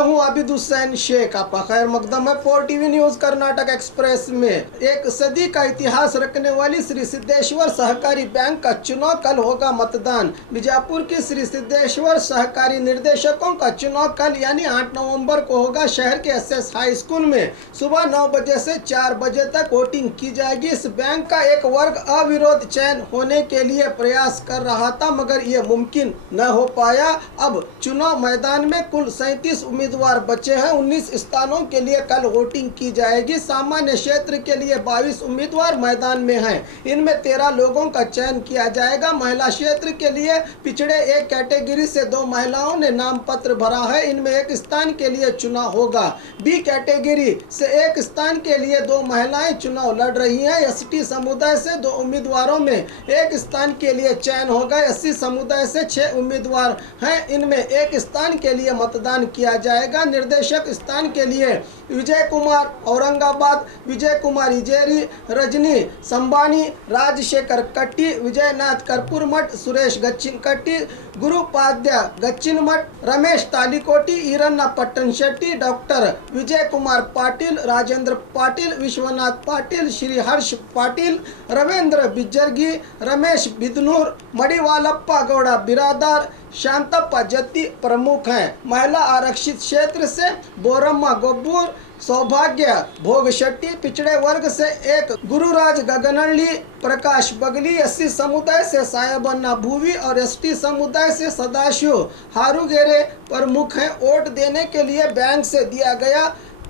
हूं आबिद हुसैन शेख। आपका खैर मकदम है 4 टीवी न्यूज कर्नाटक एक्सप्रेस में। एक सदी का इतिहास रखने वाली श्री सिद्धेश्वर सहकारी बैंक का चुनाव कल होगा मतदान। बीजापुर की श्री सिद्धेश्वर सहकारी निर्देशकों का चुनाव कल यानी 8 नवंबर को होगा। शहर के एसएस हाई स्कूल में सुबह 9 बजे से 4 बजे तक वोटिंग की जाएगी। इस बैंक का एक वर्ग अविरोध चयन होने के लिए प्रयास कर रहा था, मगर ये मुमकिन न हो पाया। अब चुनाव मैदान में कुल 37 उम्मीदवार बचे हैं। 19 स्थानों के लिए कल वोटिंग की जाएगी। सामान्य क्षेत्र के लिए 22 उम्मीदवार मैदान में हैं। इनमें 13 लोगों का चयन किया जाएगा। महिला क्षेत्र के लिए पिछड़े एक कैटेगरी से 2 महिलाओं ने नाम पत्र भरा है। इनमें एक स्थान के लिए चुनाव होगा। बी कैटेगरी से एक स्थान के लिए 2 महिलाएं चुनाव लड़ रही हैं। एसटी समुदाय से 2 उम्मीदवारों में एक स्थान के लिए चयन होगा। एससी समुदाय से 6 उम्मीदवार हैं। इनमें एक स्थान के लिए मतदान किया जाएगा। निर्देशक स्थान के लिए विजय कुमार औरंगाबाद, विजय कुमार इजेरी, रजनी संबानी, राजशेखर कट्टी, विजयनाथ कर्पूरमठ, सुरेश गच्चिनकट्टी, गुरुपाद्या गच्चिनमठ, रमेश तालीकोटी, ईरन्ना पट्टन शेट्टी, डॉक्टर विजय कुमार पाटिल, राजेंद्र पाटिल, विश्वनाथ पाटिल, श्री हर्ष पाटिल, रविंद्र बिजर्गी, रमेश बिदनूर, मड़ीवालप्पा गौड़ा बिरादार, शांतप्पा जत्ती प्रमुख हैं। महिला आरक्षित क्षेत्र से बोरम्मा गोब्बूर, सौभाग्य भोग शेट्टी, पिछड़े वर्ग से एक गुरुराज गगनल्ली, प्रकाश बगली, एससी समुदाय से सायाबन्ना भूवी और एसटी समुदाय से सदाशिव हारुगेरे प्रमुख हैं। वोट देने के लिए बैंक से दिया गया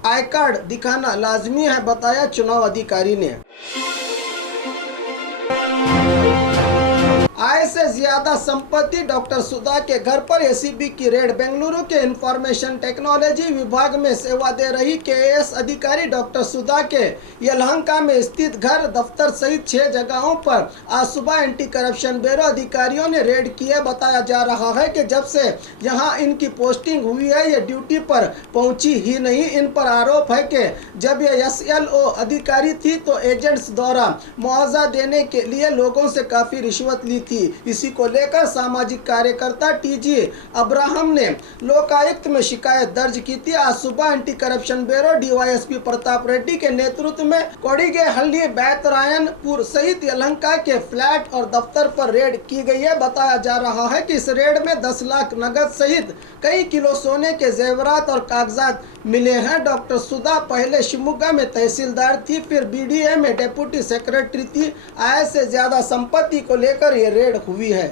आई कार्ड दिखाना लाजमी है, बताया चुनाव अधिकारी ने। आय से ज्यादा संपत्ति डॉक्टर सुधा के घर पर एसीबी की रेड। बेंगलुरु के इंफॉर्मेशन टेक्नोलॉजी विभाग में सेवा दे रही केएएस अधिकारी डॉक्टर सुधा के यलहंका में स्थित घर, दफ्तर सहित 6 जगहों पर आज सुबह एंटी करप्शन ब्यूरो अधिकारियों ने रेड किए। बताया जा रहा है कि जब से यहां इनकी पोस्टिंग हुई है ये ड्यूटी पर पहुंची ही नहीं। इन पर आरोप है कि जब ये एसएलओ अधिकारी थी तो एजेंट्स द्वारा मुआवजा देने के लिए लोगों से काफी रिश्वत ली थी। इसी को लेकर सामाजिक कार्यकर्ता टीजी अब्राहम ने लोकायुक्त में शिकायत दर्ज की थी। आज सुबह anti corruption bureau DYSP Pratap Reddy के नेतृत्व में कोडिगे हल्ली, बैतरायनपुर सहित यलहंका के फ्लैट और दफ्तर पर रेड की गई है। बताया जा रहा है कि इस रेड में 10 लाख नगद सहित कई किलो सोने के जेवरात और कागजात मिले हैं। डॉक्टर सुधा पहले शिवमोगा में तहसीलदार थी, फिर बीडीए में डेप्यूटी सेक्रेटरी थी। आय से ज्यादा संपत्ति को लेकर ये रेड हुई है।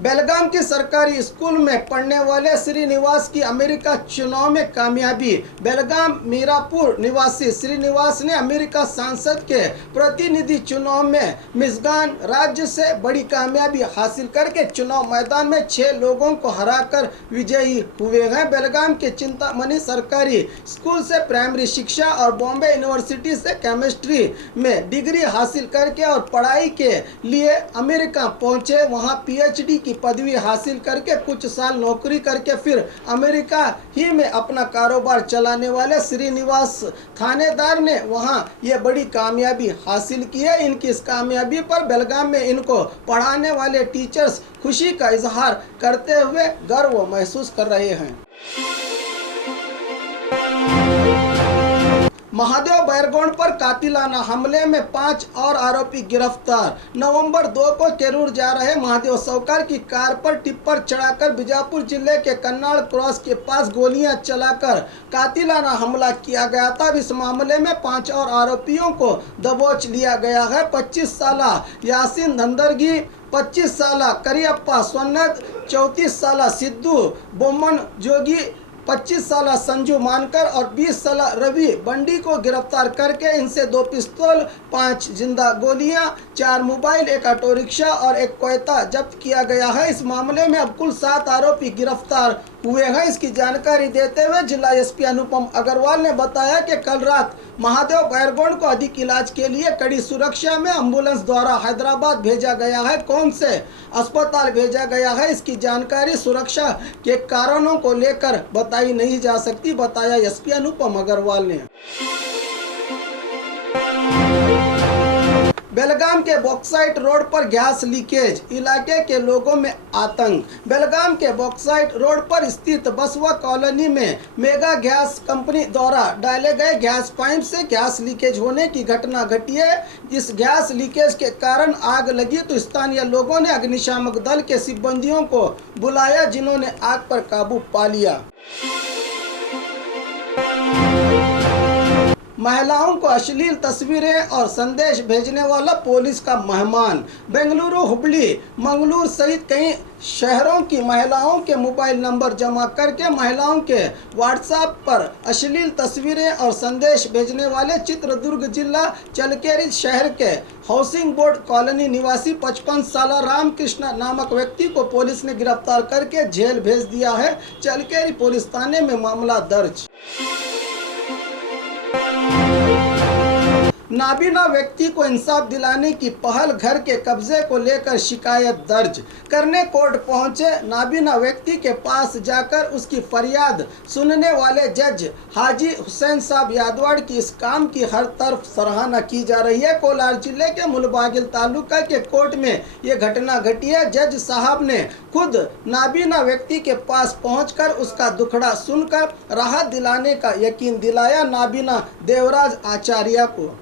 बेलगाम के सरकारी स्कूल में पढ़ने वाले श्रीनिवास की अमेरिका चुनाव में कामयाबी। बेलगाम मीरापुर निवासी श्रीनिवास ने अमेरिका सांसद के प्रतिनिधि चुनाव में मिशिगन राज्य से बड़ी कामयाबी हासिल करके चुनाव मैदान में 6 लोगों को हराकर विजयी हुए हैं। बेलगाम के चिंतामणि सरकारी स्कूल से प्राइमरी शिक्षा और बॉम्बे यूनिवर्सिटी से केमिस्ट्री में डिग्री हासिल करके और पढ़ाई के लिए अमेरिका पहुंचे। वहां पीएचडी की पदवी हासिल करके कुछ साल नौकरी करके फिर अमेरिका ही में अपना कारोबार चलाने वाले श्रीनिवास थानेदार ने वहां ये बड़ी कामयाबी हासिल की है। इनकी इस कामयाबी पर बेलगाम में इनको पढ़ाने वाले टीचर्स खुशी का इजहार करते हुए गर्व महसूस कर रहे हैं। महादेव बैरगोंड पर कातिलाना हमले में 5 और आरोपी गिरफ्तार। नवंबर 2 को केरूर जा रहे महादेव सौकार की कार पर टिप्पर चढ़ाकर बीजापुर जिले के कन्नाड़ क्रॉस के पास गोलियां चलाकर कातिलाना हमला किया गया था। इस मामले में 5 और आरोपियों को दबोच लिया गया है। 25 साल यासीन धंदरगी, 25 साल करियप्पा सोन्नत, 34 साल सिद्धू बोमन जोगी, 25 साल संजू मानकर और 20 साल रवि बंडी को गिरफ्तार करके इनसे 2 पिस्तौल, 5 जिंदा गोलियां, 4 मोबाइल, 1 ऑटो रिक्शा और 1 कोयता जब्त किया गया है। इस मामले में अब कुल 7 आरोपी गिरफ्तार हुए हैं। इसकी जानकारी देते हुए जिला एसपी अनुपम अग्रवाल ने बताया कि कल रात महादेव बैरगोंड को अधिक इलाज के लिए कड़ी सुरक्षा में एम्बुलेंस द्वारा हैदराबाद भेजा गया है। कौन से अस्पताल भेजा गया है इसकी जानकारी सुरक्षा के कारणों को लेकर बताई नहीं जा सकती, बताया एसपी अनुपम अग्रवाल ने। बेलगाम के बॉक्साइट रोड पर गैस लीकेज, इलाके के लोगों में आतंक। बेलगाम के बॉक्साइट रोड पर स्थित बसवा कॉलोनी में मेगा गैस कंपनी द्वारा डाले गए गैस पाइप से गैस लीकेज होने की घटना घटी है। इस गैस लीकेज के कारण आग लगी तो स्थानीय लोगों ने अग्निशामक दल के सिब्बंदियों को बुलाया, जिन्होंने आग पर काबू पा लिया। महिलाओं को अश्लील तस्वीरें और संदेश भेजने वाला पुलिस का मेहमान। बेंगलुरु, हुबली, मंगलूर सहित कई शहरों की महिलाओं के मोबाइल नंबर जमा करके महिलाओं के व्हाट्सएप पर अश्लील तस्वीरें और संदेश भेजने वाले चित्रदुर्ग जिला चलकेरी शहर के हाउसिंग बोर्ड कॉलोनी निवासी 55 साल रामकृष्ण नामक व्यक्ति को पुलिस ने गिरफ्तार करके जेल भेज दिया है। चलकेरी पुलिस थाने में मामला दर्ज। नाबीना व्यक्ति को इंसाफ दिलाने की पहल, घर के कब्जे को लेकर शिकायत दर्ज करने कोर्ट पहुंचे नाबीना व्यक्ति के पास जाकर उसकी फरियाद सुनने वाले जज हाजी हुसैन साहब यादवाड़ की इस काम की हर तरफ सराहना की जा रही है। कोलार जिले के मुलबागिल तालुका के कोर्ट में ये घटना घटी है। जज साहब ने खुद नाबीना व्यक्ति के पास पहुंचकर उसका दुखड़ा सुनकर राहत दिलाने का यकीन दिलाया। नाबीना देवराज आचार्य को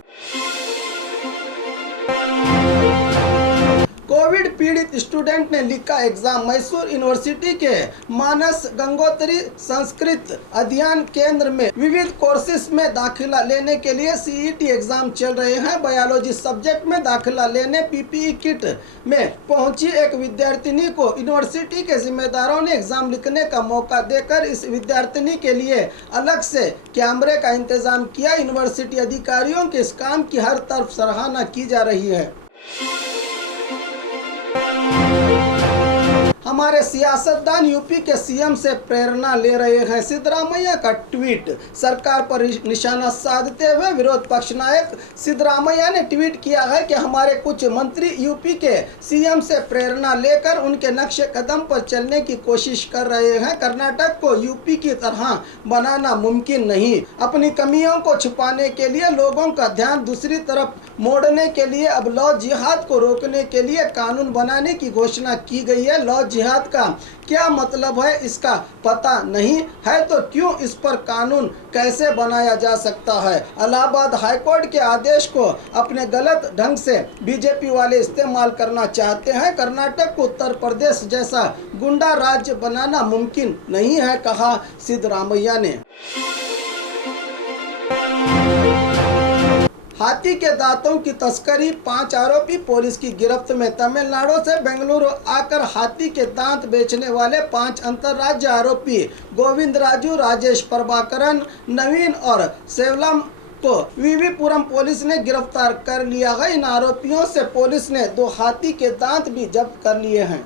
कोविड पीड़ित स्टूडेंट ने लिखा एग्जाम। मैसूर यूनिवर्सिटी के मानस गंगोत्री संस्कृत अध्ययन केंद्र में विविध कोर्सेज में दाखिला लेने के लिए सीईटी एग्जाम चल रहे हैं। बायोलॉजी सब्जेक्ट में दाखिला लेने पीपीई किट में पहुंची एक विद्यार्थिनी को यूनिवर्सिटी के जिम्मेदारों ने एग्जाम लिखने का मौका देकर इस विद्यार्थिनी के लिए अलग से कैमरे का इंतजाम किया। यूनिवर्सिटी अधिकारियों के इस काम की हर तरफ सराहना की जा रही है। हमारे सियासतदान यूपी के सीएम से प्रेरणा ले रहे हैं। सिद्धरामैया का ट्वीट, सरकार पर निशाना साधते हुए विरोध पक्ष नायक सिद्धरामैया ने ट्वीट किया है कि हमारे कुछ मंत्री यूपी के सीएम से प्रेरणा लेकर उनके नक्शे कदम पर चलने की कोशिश कर रहे हैं। कर्नाटक को यूपी की तरह बनाना मुमकिन नहीं। अपनी कमियों को छुपाने के लिए, लोगों का ध्यान दूसरी तरफ मोड़ने के लिए अब लव जिहाद को रोकने के लिए कानून बनाने की घोषणा की गई है। लव जिहाद का क्या मतलब है इसका पता नहीं है तो क्यों इस पर कानून कैसे बनाया जा सकता है। इलाहाबाद हाईकोर्ट के आदेश को अपने गलत ढंग से बीजेपी वाले इस्तेमाल करना चाहते हैं। कर्नाटक को उत्तर प्रदेश जैसा गुंडा राज्य बनाना मुमकिन नहीं है, कहा सिद्धरामैया ने। हाथी के दांतों की तस्करी, 5 आरोपी पुलिस की गिरफ्त में। तमिलनाडु से बेंगलुरु आकर हाथी के दांत बेचने वाले 5 अंतर्राज्य आरोपी गोविंद राजू, राजेश प्रभाकरन, नवीन और सेवलम को वीवीपुरम पुलिस ने गिरफ्तार कर लिया है। इन आरोपियों से पुलिस ने 2 हाथी के दांत भी जब्त कर लिए हैं।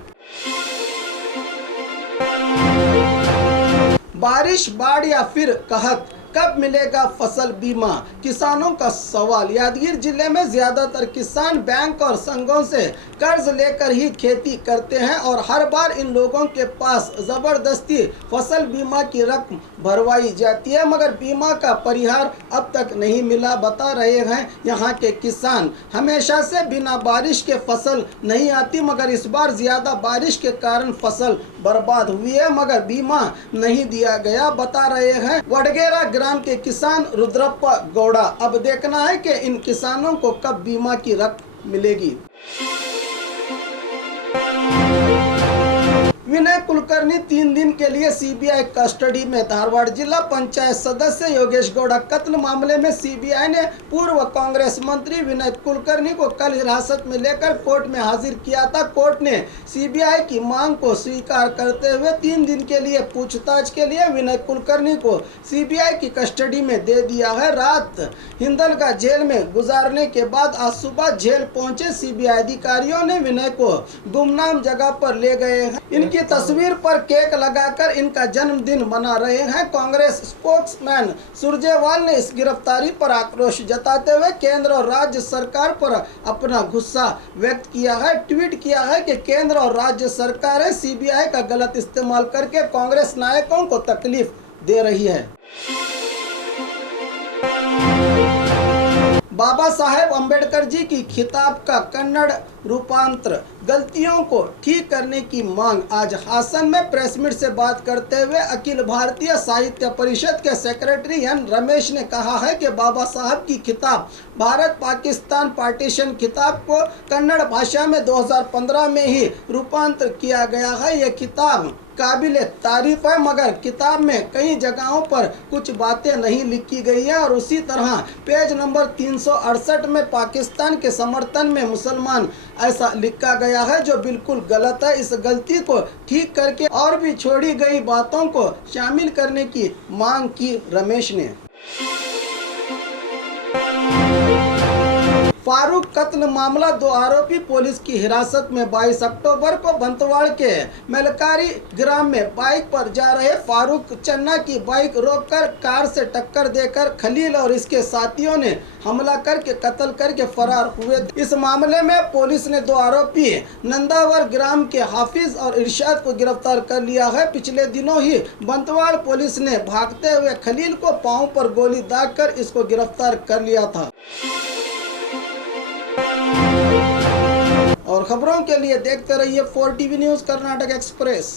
बारिश, बाढ़ या फिर कहत, कब मिलेगा फसल बीमा, किसानों का सवाल। यादगीर जिले में ज्यादातर किसान बैंक और संघों से कर्ज लेकर ही खेती करते हैं और हर बार इन लोगों के पास जबरदस्ती फसल बीमा की रकम भरवाई जाती है, मगर बीमा का परिहार अब तक नहीं मिला, बता रहे हैं यहाँ के किसान। हमेशा से बिना बारिश के फसल नहीं आती, मगर इस बार ज्यादा बारिश के कारण फसल बर्बाद हुई है, मगर बीमा नहीं दिया गया, बता रहे हैं वडगेरा ग्राम के किसान रुद्रप्पा गौड़ा। अब देखना है कि इन किसानों को कब बीमा की रकम मिलेगी। विनय कुलकर्णी 3 दिन के लिए सीबीआई कस्टडी में। धारवाड़ जिला पंचायत सदस्य योगेश गौड़ा कत्ल मामले में सीबीआई ने पूर्व कांग्रेस मंत्री विनय कुलकर्णी को कल हिरासत में लेकर कोर्ट में हाजिर किया था। कोर्ट ने सीबीआई की मांग को स्वीकार करते हुए 3 दिन के लिए पूछताछ के लिए विनय कुलकर्णी को सीबीआई की कस्टडी में दे दिया है। रात हिंदलगा जेल में गुजारने के बाद आज सुबह जेल पहुंचे सीबीआई अधिकारियों ने विनय को गुमनाम जगह पर ले गए हैं। इनकी तस्वीर पर केक लगाकर इनका जन्मदिन मना रहे हैं। कांग्रेस स्पोक्समैन सुरजेवाल ने इस गिरफ्तारी पर आक्रोश जताते हुए केंद्र और राज्य सरकार पर अपना गुस्सा व्यक्त किया है। ट्वीट किया है कि केंद्र और राज्य सरकारें सीबीआई का गलत इस्तेमाल करके कांग्रेस नायकों को तकलीफ दे रही है। बाबा साहेब अंबेडकर जी की खिताब का कन्नड़ रूपांतर, गलतियों को ठीक करने की मांग। आज हासन में प्रेस मीट से बात करते हुए अखिल भारतीय साहित्य परिषद के सेक्रेटरी एन रमेश ने कहा है कि बाबा साहब की किताब भारत पाकिस्तान पार्टीशन किताब को कन्नड़ भाषा में 2015 में ही रूपांतर किया गया है। यह किताब काबिले तारीफ है, मगर किताब में कई जगहों पर कुछ बातें नहीं लिखी गई है। और उसी तरह पेज नंबर 368 में पाकिस्तान के समर्थन में मुसलमान ऐसा लिखा गया है, जो बिल्कुल गलत है। इस गलती को ठीक करके और भी छोड़ी गई बातों को शामिल करने की मांग की रमेश ने। फारूक कत्ल मामला, 2 आरोपी पुलिस की हिरासत में। 22 अक्टूबर को बंतवाड़ के मेलकारी ग्राम में बाइक पर जा रहे फारूक चन्ना की बाइक रोककर कार से टक्कर देकर खलील और इसके साथियों ने हमला करके कत्ल करके फरार हुए। इस मामले में पुलिस ने 2 आरोपी नंदावर ग्राम के हाफिज और इरशाद को गिरफ्तार कर लिया है। पिछले दिनों ही बंतवाड़ पुलिस ने भागते हुए खलील को पांव पर गोली दागकर इसको गिरफ्तार कर लिया था। और खबरों के लिए देखते रहिए 4 टीवी न्यूज़ कर्नाटक एक्सप्रेस।